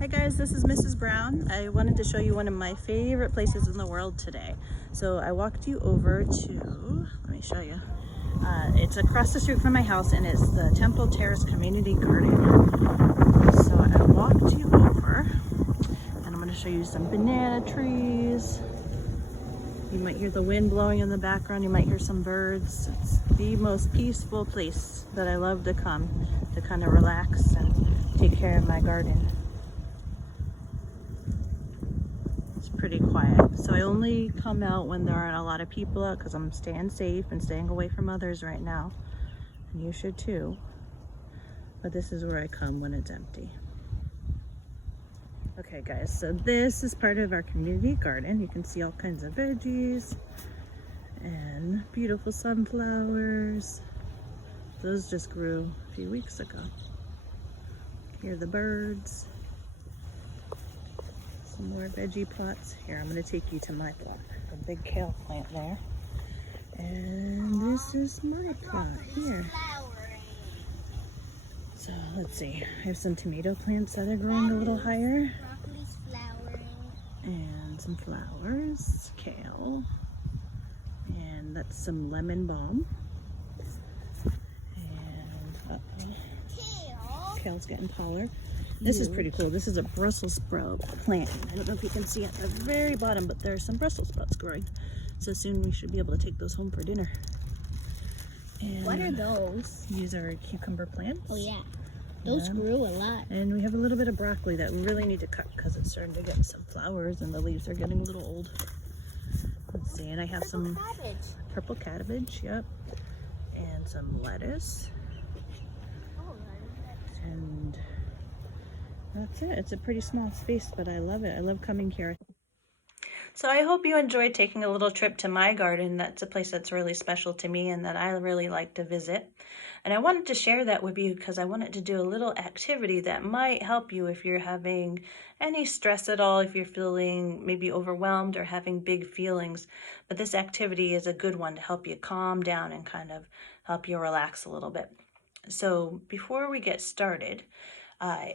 Hi guys, this is Mrs. Brown. I wanted to show you one of my favorite places in the world today. So I walked you over to, let me show you. It's across the street from my house and it's the Terrace Community Garden. So I walked you over and I'm going to show you some banana trees. You might hear the wind blowing in the background. You might hear some birds. It's the most peaceful place that I love to come to kind of relax and take care of my garden. Pretty quiet. So I only come out when there aren't a lot of people out because I'm staying safe and staying away from others right now. And you should too. But this is where I come when it's empty. Okay guys, so this is part of our community garden. You can see all kinds of veggies and beautiful sunflowers. Those just grew a few weeks ago. Hear the birds. More veggie plots. Here, I'm going to take you to my plot. A big kale plant there. And this is my plot here. So let's see. I have some tomato plants that are growing a little higher. Broccoli's flowering. And some flowers. Kale. And that's some lemon balm. And uh-oh. Kale's getting taller. This is pretty cool. This is a Brussels sprout plant. I don't know if you can see at the very bottom, but there's some Brussels sprouts growing. So soon we should be able to take those home for dinner. And what are those? These are cucumber plants. Oh yeah, those grew a lot. And we have a little bit of broccoli that we really need to cut because it's starting to get some flowers and the leaves are getting a little old. Let's see, and I have some purple cabbage, yep, and some lettuce. And that's it. It's a pretty small space, but I love it. I love coming here. So I hope you enjoyed taking a little trip to my garden. That's a place that's really special to me and that I really like to visit. And I wanted to share that with you because I wanted to do a little activity that might help you if you're having any stress at all, if you're feeling maybe overwhelmed or having big feelings. But this activity is a good one to help you calm down and kind of help you relax a little bit. So before we get started,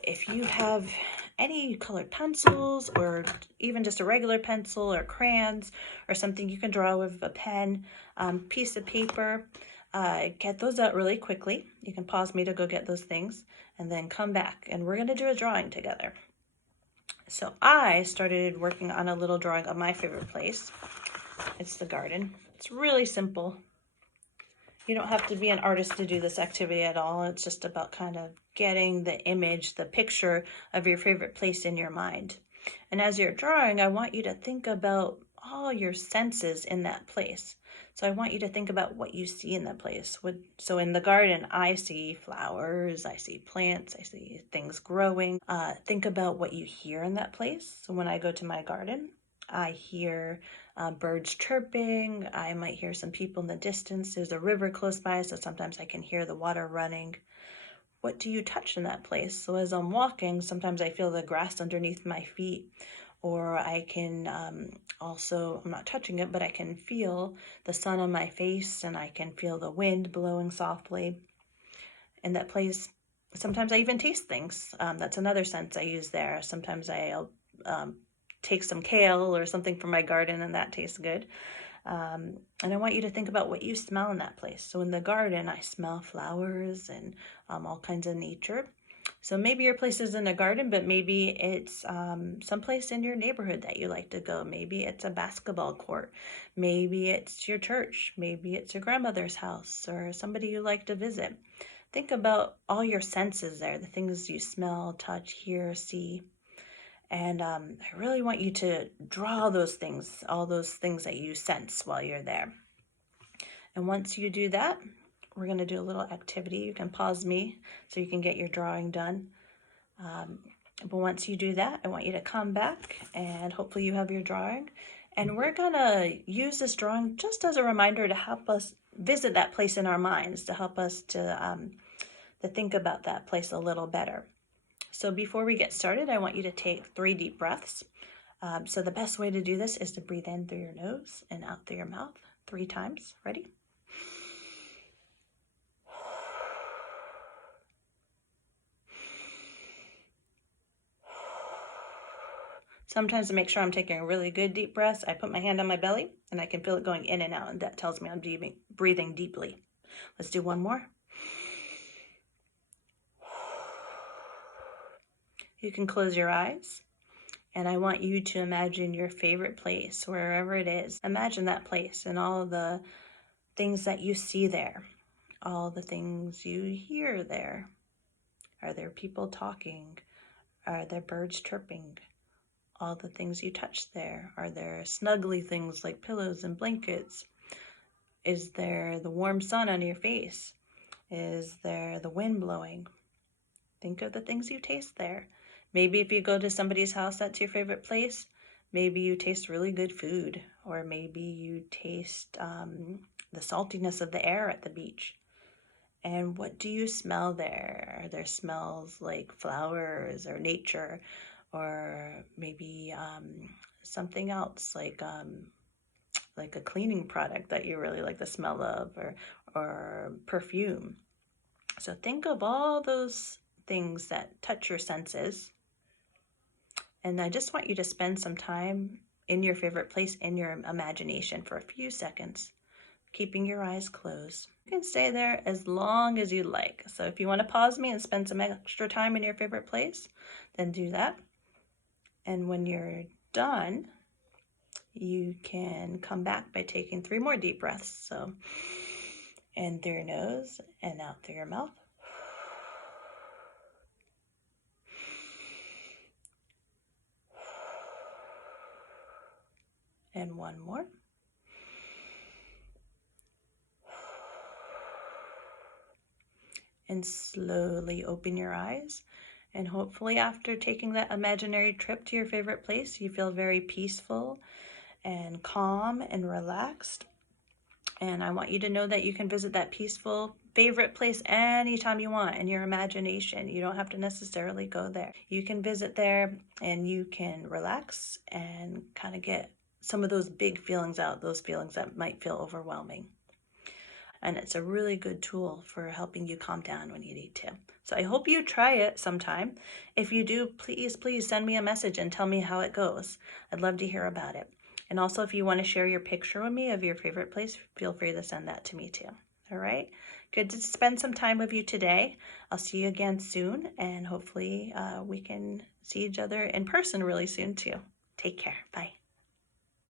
if you have any colored pencils or even just a regular pencil or crayons or something you can draw with a pen, piece of paper, get those out really quickly. You can pause me to go get those things and then come back and we're going to do a drawing together. So I started working on a little drawing of my favorite place. It's the garden. It's really simple. You don't have to be an artist to do this activity at all. It's just about kind of getting the image, the picture of your favorite place in your mind. And as you're drawing, I want you to think about all your senses in that place. So I want you to think about what you see in that place. So in the garden, I see flowers, I see plants, I see things growing. Think about what you hear in that place. So when I go to my garden, I hear birds chirping. I might hear some people in the distance. There's a river close by, so sometimes I can hear the water running. What do you touch in that place? So as I'm walking, sometimes I feel the grass underneath my feet, or I can also, I'm not touching it, but I can feel the sun on my face and I can feel the wind blowing softly. In that place, sometimes I even taste things. That's another sense I use there. Sometimes I'll take some kale or something from my garden and that tastes good. And I want you to think about what you smell in that place. So in the garden, I smell flowers and all kinds of nature. So maybe your place isn't a garden, but maybe it's someplace in your neighborhood that you like to go. Maybe it's a basketball court. Maybe it's your church. Maybe it's your grandmother's house or somebody you like to visit. Think about all your senses there, the things you smell, touch, hear, see. And I really want you to draw those things, all those things that you sense while you're there. And once you do that, we're going to do a little activity. You can pause me so you can get your drawing done. But once you do that, I want you to come back and hopefully you have your drawing. And we're going to use this drawing just as a reminder to help us visit that place in our minds, to help us to think about that place a little better. So before we get started, I want you to take 3 deep breaths. So the best way to do this is to breathe in through your nose and out through your mouth 3 times. Ready? Sometimes to make sure I'm taking a really good deep breath, I put my hand on my belly and I can feel it going in and out, and that tells me I'm breathing deeply. Let's do one more. You can close your eyes, and I want you to imagine your favorite place, wherever it is. Imagine that place and all the things that you see there, all the things you hear there. Are there people talking? Are there birds chirping? All the things you touch there. Are there snuggly things like pillows and blankets? Is there the warm sun on your face? Is there the wind blowing? Think of the things you taste there. Maybe if you go to somebody's house that's your favorite place, maybe you taste really good food, or maybe you taste the saltiness of the air at the beach. And what do you smell there? Are there smells like flowers or nature, or maybe something else like a cleaning product that you really like the smell of, or perfume? So think of all those things that touch your senses. And I just want you to spend some time in your favorite place in your imagination for a few seconds, keeping your eyes closed. You can stay there as long as you like. So if you want to pause me and spend some extra time in your favorite place, then do that. And when you're done, you can come back by taking 3 more deep breaths. So in through your nose and out through your mouth. And one more. And slowly open your eyes. And hopefully after taking that imaginary trip to your favorite place, you feel very peaceful and calm and relaxed. And I want you to know that you can visit that peaceful favorite place anytime you want in your imagination. You don't have to necessarily go there. You can visit there and you can relax and kind of get some of those big feelings out, those feelings that might feel overwhelming. And it's a really good tool for helping you calm down when you need to. So I hope you try it sometime. If you do, please send me a message and tell me how it goes. I'd love to hear about it. And also, if you want to share your picture with me of your favorite place, feel free to send that to me too. All right? Good to spend some time with you today. I'll see you again soon, and hopefully we can see each other in person really soon too. Take care. Bye.